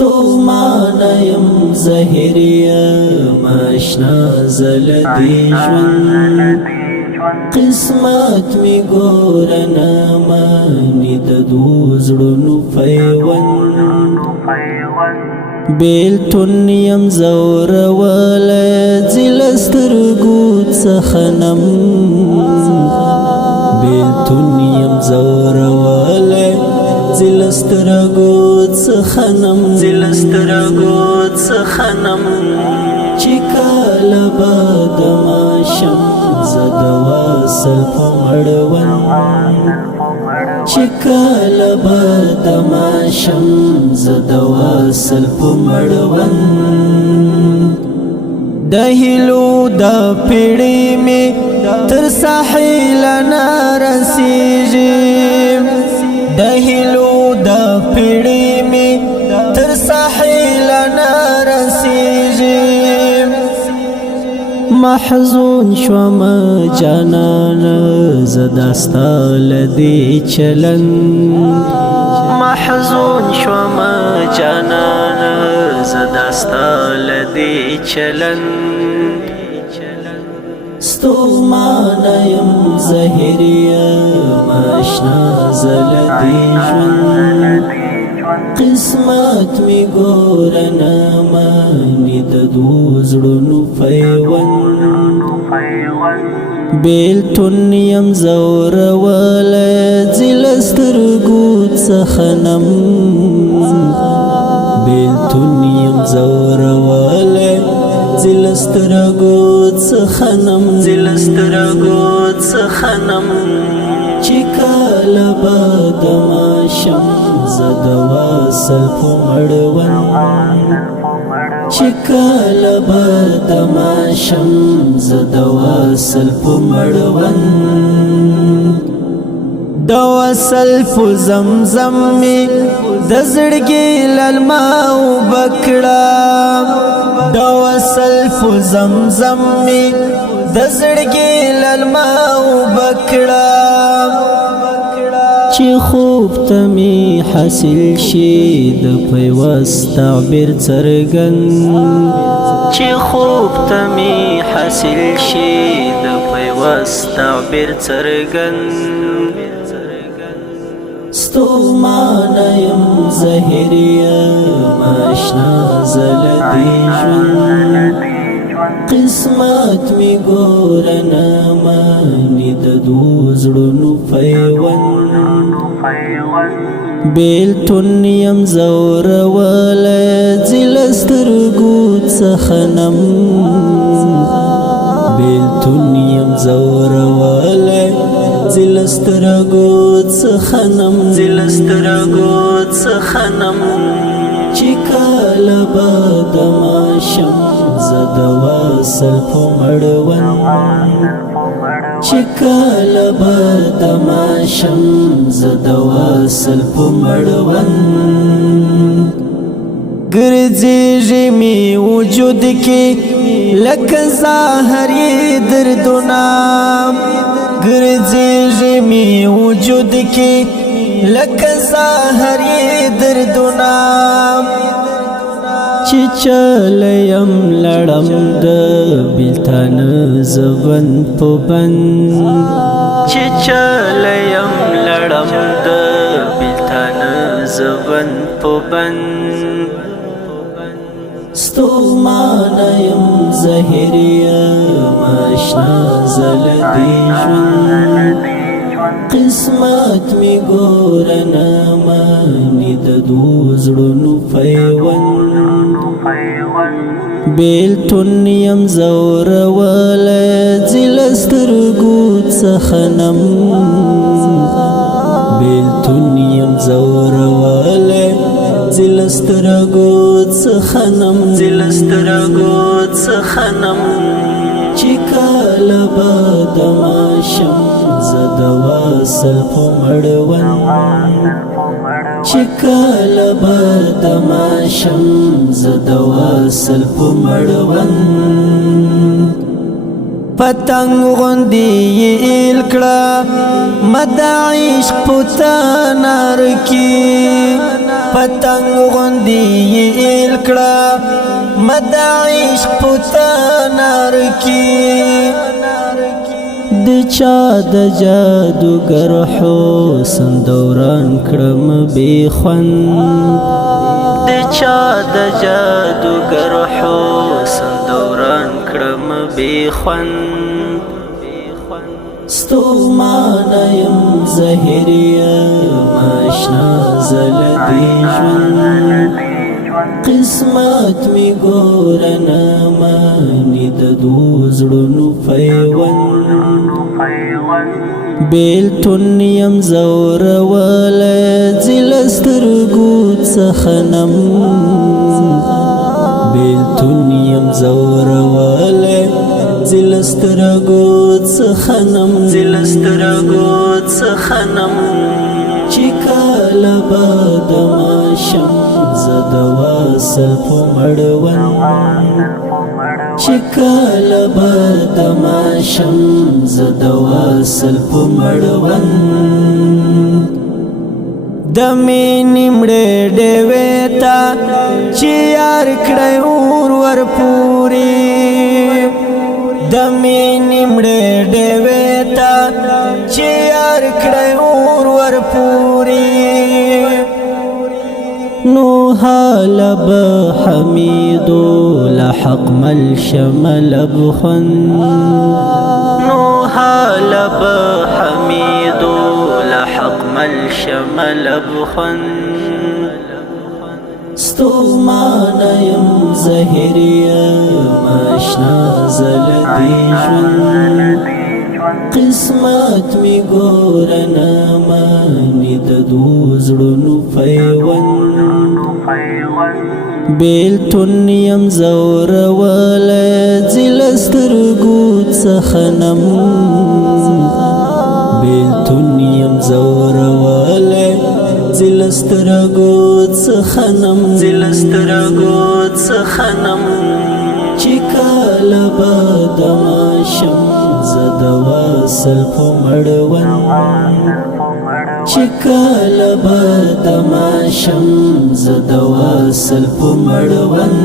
ستومانه یم زهریم اشنا زلدی ژوند قسمت می ګوره نامانی د دوو زړونو پیوند بیلتون یم زورولی ځي له سترګو څخه نم بیلتون یم زورولی ځي له سترګو څخه نم چې کله به د ماشم زه د واصل په مړوند چې کله به د ماشم زه د واصل په مړوند د هیلو د پیړۍ مې تر ساحل نه رسیږي د هیلو د پیړۍ مې تر ساحل نه رسیږي محزون شوم جانانه زه دا ستا له دې چلن محزون شوم جانانه زه دا ستا له دې چلن ستومانه یم زهریم اشنا زلدی ژوند قسمت می ګوره نامانی د دوو زړونو پیوند بیلتون یم زورولی ځي له سترګو څخه نم بیلتون یم زورولی ځي له سترګو څخه نم چې کله به د ماشم زه د واصل په مړوند چې کله به د ماشم زه د واصل په مړوند د وصل په زمزم می د زړګي للماو بکړه د وصل په زمزم می د زړګي للماو بکړه چې خوب ته می حاصل شي د پیوست تعبیر څرګند چې خوب ته می حاصل شي د پیوست تعبیر څرګند ستومانه یم زهریم اشنا زلدی ژوند قسمت می ګوره نامانی د دوو زړونو پیوند بیلتون یم زورولی ځي له سترګو څخه نم بیلتون یم زورولی ځي له سترګو څخه نم چې کله به د ماشم زه د واصل په مړوند چې کله به د ماشم زه د واصل په مړوند ګرځېږي مې وجود کې لکه زهري دردونه ګرځېږي مې وجود کې لکه زهري دردونه چې چلیم لړم د بیلتان زبند په بند چې چلیم لړم د بیلتان زبند په بند ستومانه یم زهریم اشنا زلدی ژوند قسمت می ګوره نامانی د دوو زړونو پیوند بیلتون یم زورولی ځي له سترګو څخه نم بیلتون یم زورولی ځي له سترګو څخه نم چې کله به د ماشم زه د واصل په مړوند چې کله به د ماشم زه د واصل په مړوند پتنګ غوندې یې ایل کړه مد عشق په تنار کې پتنگ غندی ایل کړه مد عشق پتنار کی د چا د جادوګر حسن دوران کړم بې خوند د چا د جادوګر حسن دوران کړم بې خوند ستومانه یم زهر یم اشنا زلدی ژوند قسمت می ګورنه مانی د دوو زړونو پیوند بیلتون یم زورولی ځي له سترګو څخه نم بیلتون یم زورولی ځي له سترګو څخه نم چې کله به د ماشم زه د واصل په مړوند چې کله به د ماشم زه د واصل په مړوند د مینې مړې ډېوې ته چې یار کړی اور ورپورې د مینې مړې ډېوې ته چې یار کړی اور ورپورې نو حال به حمیدو لحق مل شمل بخند نو حال به حمیدو لحق مل شمل بخند ستومانه یم زهر یم اشنا زلدی ژوند قسمت می ګورنه مانی د دوو زړونو پیوند بیلتون یم زورولی ځي له سترګو څخه نم بیلتون یم زورولی ځي له سترګو څخه نم چې کله به د ماشم زه د واصل په مړوند چې کله به د ماشم زه د واصل په مړوند